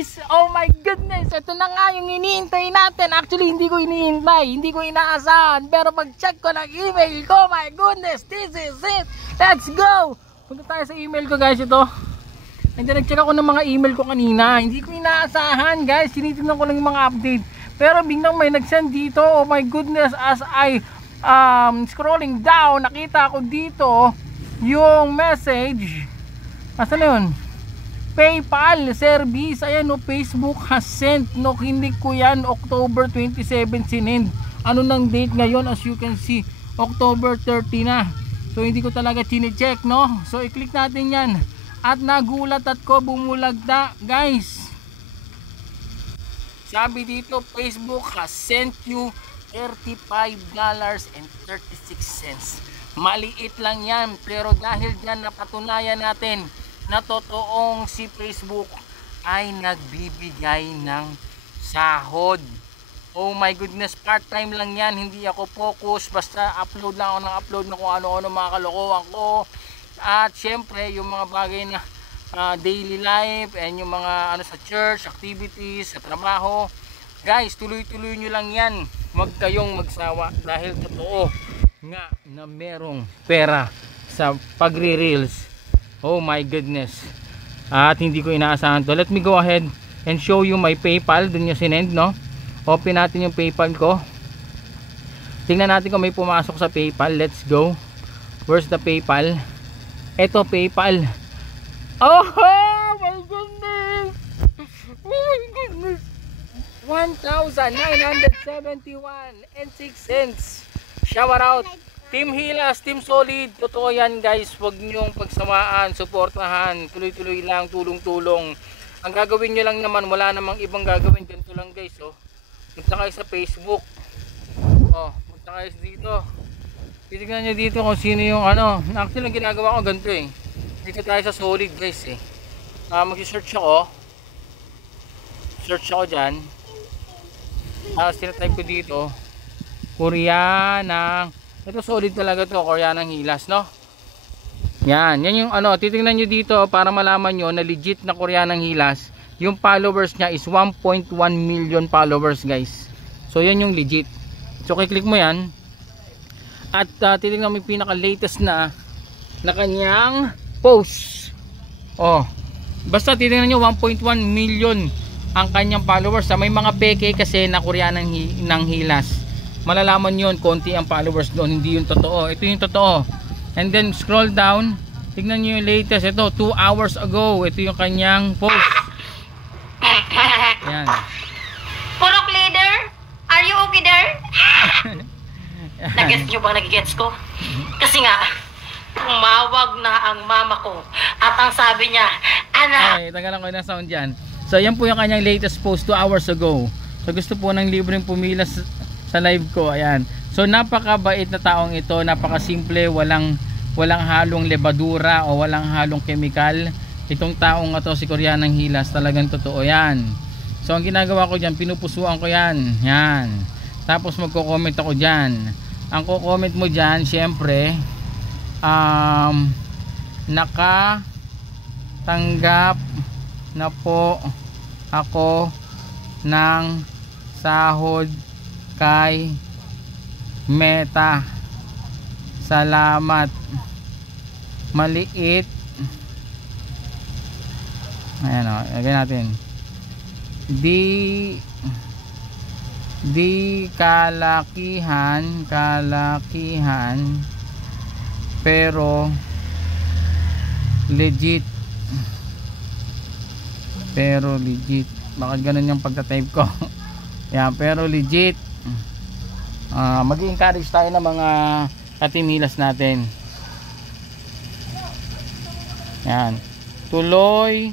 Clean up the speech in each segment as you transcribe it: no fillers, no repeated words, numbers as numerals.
guys! Oh my goodness! Ito na nga yung iniintay natin. Actually, hindi ko iniintay. Hindi ko inaasahan. Pero pag check ko ng email ko, my goodness, this is it! Let's go! Punta tayo sa email ko guys, ito. And then nag-check ako ng mga email ko kanina. Hindi ko inaasahan guys. Tinitignan ko lang yung mga update. Pero biglang may nag-send dito. Oh my goodness, as I scrolling down, nakita ko dito yung message. Asan na yun? PayPal service, ayan no, Facebook has sent, no, hindi ko yan, October 27 sinend. Ano nang date ngayon? As you can see, October 30 na. So hindi ko talaga chine-check, no. So i-click natin yan. At nagulat at ko, bumulagta guys. Sabi dito, Facebook has sent you $35.36. Maliit lang yan, pero dahil dyan napatunayan natin na totoong si Facebook ay nagbibigay ng sahod. Oh my goodness, part time lang yan, hindi ako focus, basta upload lang ako ng upload na kung ano-ano mga kalokohan ko. At syempre yung mga bagay na daily life and yung mga ano sa church, activities, sa trabaho. Guys, tuloy-tuloy nyo lang yan, huwag kayong magsawa dahil totoo nga na merong pera sa pagre-reels. Oh my goodness. At hindi ko inaasahan to. Let me go ahead and show you my PayPal. Dun yung sinend, no? Open natin yung PayPal ko. Tingnan natin kung may pumasok sa PayPal. Let's go. Where's the PayPal? Ito PayPal. Oh my goodness. Oh my goodness. 1,971.06. Shout out Team Hilas, Team Solid. Totoo yan guys, huwag nyong pagsamaan, suportahan, tuloy-tuloy lang, tulong-tulong. Ang gagawin nyo lang naman, wala namang ibang gagawin, ganito lang guys. Oh, punta kayo sa Facebook, oh, punta kayo dito, titignan nyo dito kung sino yung ano. Actually ang ginagawa ko ganito eh, dito tayo sa Solid guys eh. Mag-search ako, search ako dyan, sinatype ko dito Koreanang, ito Solid talaga to, Koreanang Hilas, no? Yan yung ano, titingnan nyo dito para malaman nyo na legit na Koreanang Hilas. Yung followers nya is 1.1 million followers guys. So yan yung legit. So kiklik mo yan at titingnan mo yung pinaka latest na kanyang post. Oh, basta titingnan nyo 1.1 million ang kanyang followers. May mga peke kasi na Koreanang Hilas. Malalaman yun, konti ang followers doon, hindi yung totoo. Ito yung totoo. And then scroll down, tignan nyo yung latest. Ito 2 hours ago, ito yung kanyang post. Yan. Purok leader, are you okay there? Nagets nyo bang nagigets ko? Kasi nga tumawag na ang mama ko at ang sabi niya, anak. Okay, tanggalan ko yung sound dyan. So yan po yung kanyang latest post 2 hours ago. So gusto po ng libreng pumila sa live ko, ayan. So napakabait na taong ito, napakasimple, walang halong lebadura o walang halong kemikal. Itong taong ito, si Koreanang Hilas, talagang totoo yan. So ang ginagawa ko dyan, pinupusuan ko yan, yan. Tapos magko-comment ako dyan. Ang ko-comment mo dyan, syempre nakatanggap na po ako ng sahod kay Meta, salamat, maliit. Ayan o, lagyan natin di kalakihan pero legit, bakit ganun yung pagka-type ko. Yan, pero legit. Mag-encourage tayo ng mga ka-Team Hilas natin. Yan, tuloy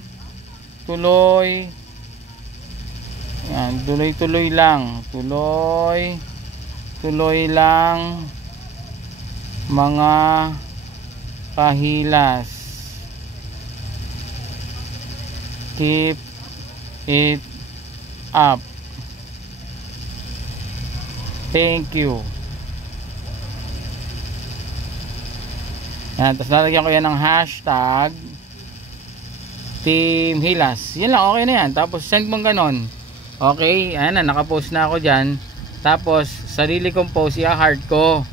yan, tuloy lang mga kahilas, keep it up, thank you. Yan, tapos lalagyan ko yan ng hashtag Team Hilas. Yan lang, okay na yan. Tapos send mong ganon. Okay, ayan na, nakapost na ako dyan. Tapos sarili kong post, i-heart ko.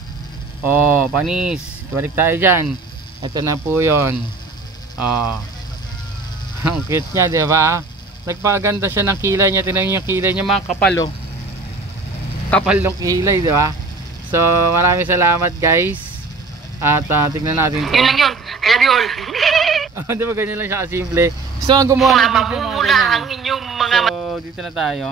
Oh, panis, balik tayo dyan. Ito na po yun. Oh. Ang cute niya, di ba? Nagpaganda siya ng kilay niya. Tingnan yung kilay niya, mga kapal, oh. Kapal ng kilay, di ba? So maraming salamat guys. At tignan natin to. Yun lang yun. I love you all. Di ba ganyan lang siya kasimple. So ang gumawa ng video, mga Mabumula ganyan. ang inyong mga... So dito na tayo.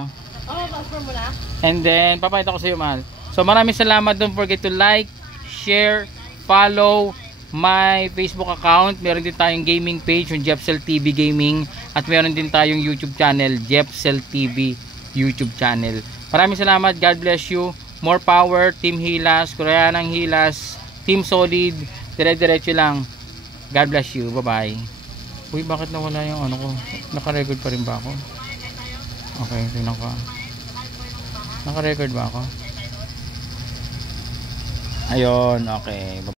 Oh, transfer mo na. And then papakita ko sa iyo, mahal. So maraming salamat. Don't forget to like, share, follow my Facebook account. Meron din tayong gaming page, yung Jepsel TV Gaming. At meron din tayong YouTube channel, Jepsel TV YouTube channel. Maraming salamat. God bless you. More power, Team Hilas, Koreanang Hilas, Team Solid. Dire-diretso lang. God bless you. Bye-bye. Uy, bakit nawala yung ano ko? Naka-record pa rin ba ako? Okay, tingnan ko. Naka-record ba ako? Ayun, okay.